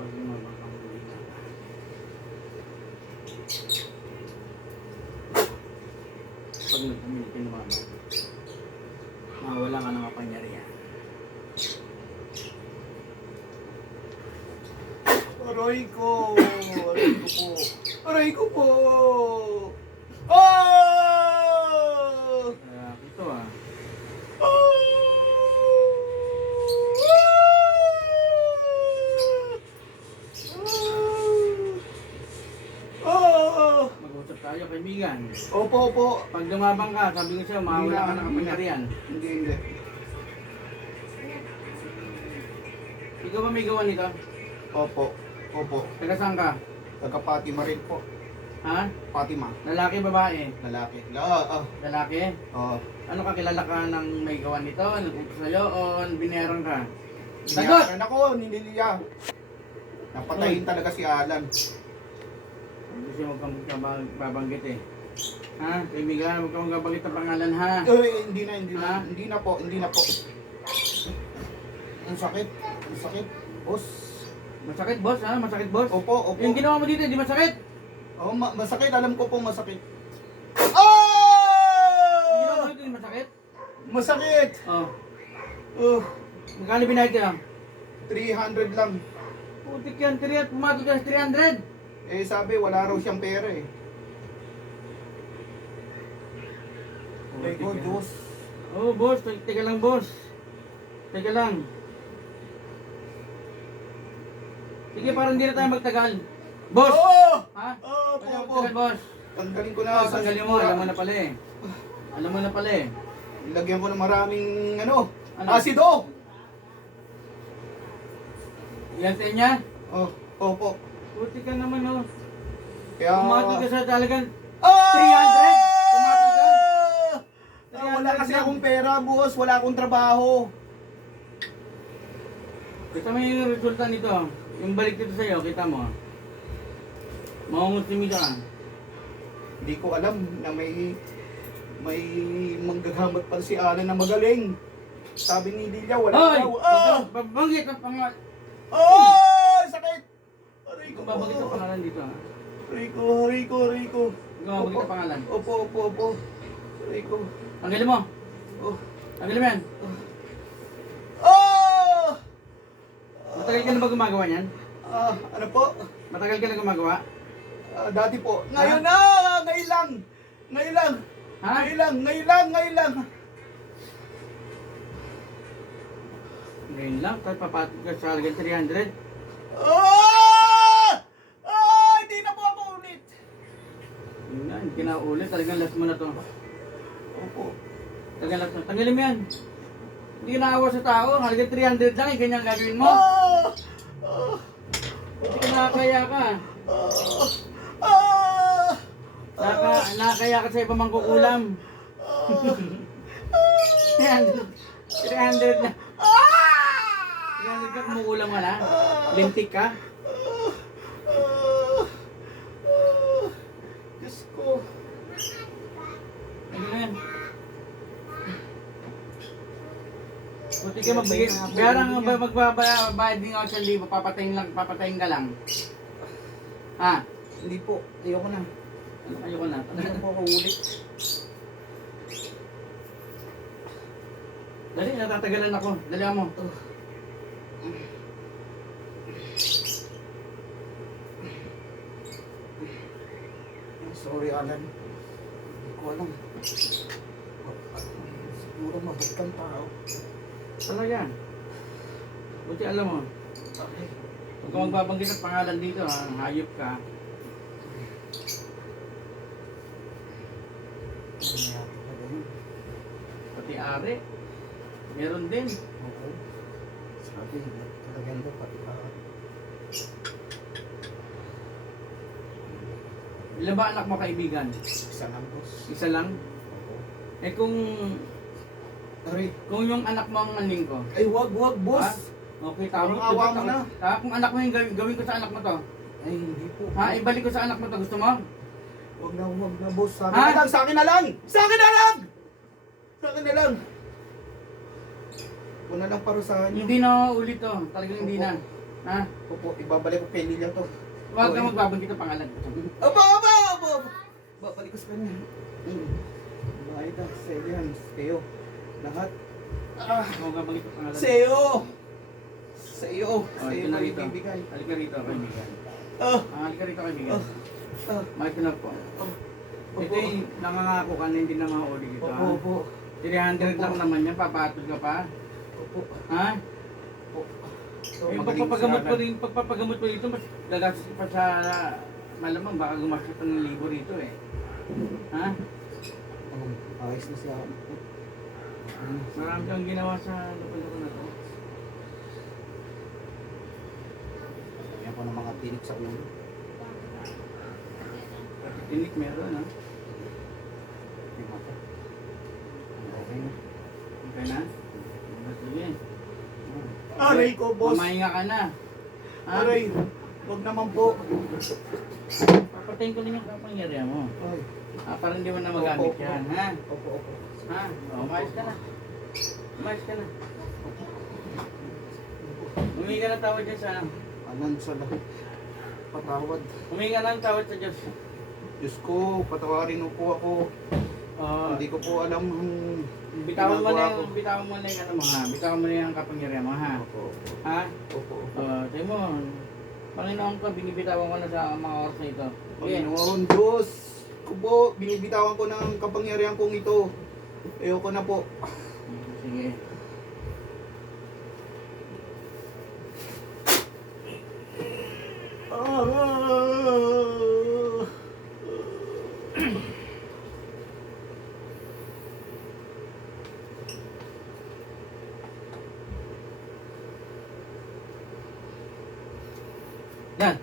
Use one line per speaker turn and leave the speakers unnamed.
Pag lumabang muli na. Pag nagpumili mawala ka ng kapangyarihan.
Aray ko! Aray ko po! Aray ko po! Oh!
Kaya ito ah.
Oh!
Mag-usap tayo kaibigan.
Opo, opo.
Pag lumabang ka, sabi ko sa'yo, mawala ka ng kapangyarihan.
Hindi, hindi.
Ikaw ba may gawa nito?
Opo, opo.
Taga saan ka?
Taga Fatima rin po.
Ha?
Fatima,
Lalaki, babae?
lalaki. Ah, ah.
Lalaki?
Oh.
Ano ka, kilala ka ng may gawa nito? Nagpunta sa'yo o binayaran ka? Sagot!
Ako, nililiya. Napatayin talaga si Alan.
Hindi siya magkang babanggit eh. Ha? Kaibigan, huwag kang magbabanggit ang pangalan ha.
Eh, hindi na, hindi na. Hindi na po, hindi na po. Ang sakit. Ang sakit. Boss.
Masakit boss ha? Masakit boss?
Opo, opo.
Yung ginawa mo dito, hindi masakit?
Oh, ma- masakit. Alam ko po masakit.
Yung ginawa mo
Oh!
dito, hindi masakit?
Masakit!
Oh.
Oh,
Magkano binayad ka?
300 lang.
Putik yan, 300, pumatol ka sa 300.
Eh, sabi, wala raw siyang pera eh. Ay ko, Diyos.
Oh, boss, te- teka lang, boss. Teka lang. Sige, parang hindi na tayo magtagal. Boss!
Oh!
Ha?
Oh,
Kaya
po, po.
magtagal, boss.
Tanggalin ko na.
Oh, tanggalin mo, alam mo na pala eh. Alam mo na pala eh.
Ilagyan ko ng maraming, ano,
Ano?
asido.
Yan sa inyo?
Oh, opo.
Putik ka naman, oh.
Kaya...
Pumatol ka sa talagang
Ah!
300? Pumatol ka?
Ah, wala
300
kasi akong pera, boss. Wala akong trabaho.
Kita mo yung resulta nito. Yung balik dito sa'yo, kita mo. Mangungutimi ka.
Hindi ko alam na may may manggagamot pa si Alan na magaling. Sabi ni Lilia, wala
Hoy!
daw. Ah!
Babanggit ang pangalan.
Oh! Sakit! Aray ko
Kung babanggit ang pangalan dito, ha?
Ko, aray ko.
Ikaw babanggit ang pangalan.
Opo, opo, opo. Ko.
Tanggalin mo.
Oh.
Tanggalin mo yan.
Oh!
Matagal ka na ba gumagawa niyan?
Ah, ano po?
Matagal ka na gumagawa?
Ah, dati po. Ngayon na! Ngayon lang! Ngayon lang!
Ha?
Ngayon lang! Ngayon lang! Ngayon lang!
Ngayon lang, tapos papatid ka sa halagang 300.
Ah! Ah! Hindi na po ako ulit!
Yun nga, hindi ka na ulit. Talagang last mo na to.
Opo.
Talagang last mo. Tanggalin mo yan. Hindi ka naawa sa tao. Halagang 300 lang, eh, ganyan gagawin mo.
Ah!
Hindi ka nakakaya ka.
Ah! Ah!
Naka, nakakaya ka sa ibang mangkukulam. 300. 300 na. 300 ka kumukulam ka na. Lintik ka.
Ah! Ah! Diyos ko.
Ano na yan? Buti ka magbigay. Bayaran nga ba magbabayad din ako sa libo, papatayin lang, papatayin ka lang. Ha?
Hindi po. Ayoko na.
Ano ayoko na.
Na po ako ulit.
Dali, natatagalan ako. Dali mo.
Sorry, Alan. Hindi ko alam. Siguro mabot kang tao.
Ano yan? Buti alam mo. Huwag ka magbabanggit ng pangalan dito ha. Hayop ka. Pati ari. Meron din.
Oo. Sabi, talagang daw pati ka.
Ilan ba anak mo kaibigan?
Isa lang, boss.
Isa lang? Eh kung
Aray.
kung yung anak mo ang maning ko.
Ay, wag, wag, boss.
Okay, tama.
Parang awa mo na.
Ha, kung anak mo yung gawin, gawin ko sa anak mo to.
Ay, hindi po.
Ha, ibalik ko sa anak mo to. Gusto mo?
Wag na, wag na, boss. Sa akin
Ha?
na lang, sa akin na lang! Sa akin na lang! Sa akin na lang! Una lang parusahan niyo.
Hindi na ulit to. Talagang hindi na. Ha?
Opo, ibabalik ko kay Lilia to.
Huwag ka
Oo,
magbabanggit ng pangalan.
Opo, opo, opo! Babalik ko sa kanya. Mm. Sa iyo yan, sa iyo. Lahat. Ah,
Huwag ka magbanggit ng pangalan.
sa iyo! Sa iyo,
Oh,
sa iyo
ito na
ko
rito.
ibibigay.
Halika rito, kaibigan.
Ah,
Ah, halika rito, kaibigan.
ah, ah.
Makikinig po.
Opo,
Ito yung nangangako ka na hindi na mahuli dito.
opo,
ha?
opo.
300 lang naman yan, papatod ka pa.
Opo,
Ha?
opo. So,
Yung
magaling
pagpapagamot
Alan.
rin, pagpapagamot ko dito, mas gagastos pa sa malamang baka gumastos pa ng libo rito eh. Ha?
Um, ayos na siya.
Marami kang ginawa sa lupa-lupa na to.
Yan po ng mga tinik sa ulo.
Tinik meron ha.
Yung mata. Okay na.
Okay na? Sige.
Aray ko, boss.
Mamahinga ka na. Ha?
Aray. Wag naman po.
Papatayin ko din yung kapangyarihan mo.
Ay.
Ah, para hindi mo na magamit
Opo,
yan, ha?
Opo, opo.
Ha? Umayos ka na. Umayos ka na. Humingi ka ng tawad dyan sa...
Anan sa lahat. Patawad.
Humingi ka ng tawad sa Diyos.
Diyos ko, patawarin mo po ako.
Oo.
Hindi ko po alam ang...
Bitawan mo na yung, bitawan mo na yung ano mo ha. Bitawan mo na yung kapangyarihan mo ha.
Opo.
Ha?
Opo.
Uh, tayo mo, Panginoon ko, binibitawan ko na sa mga oras na ito. Sige.
Panginoon Diyos, ko po, binibitawan ko ng kapangyarihan kong ito. Ayoko na po.
Sige. Yan.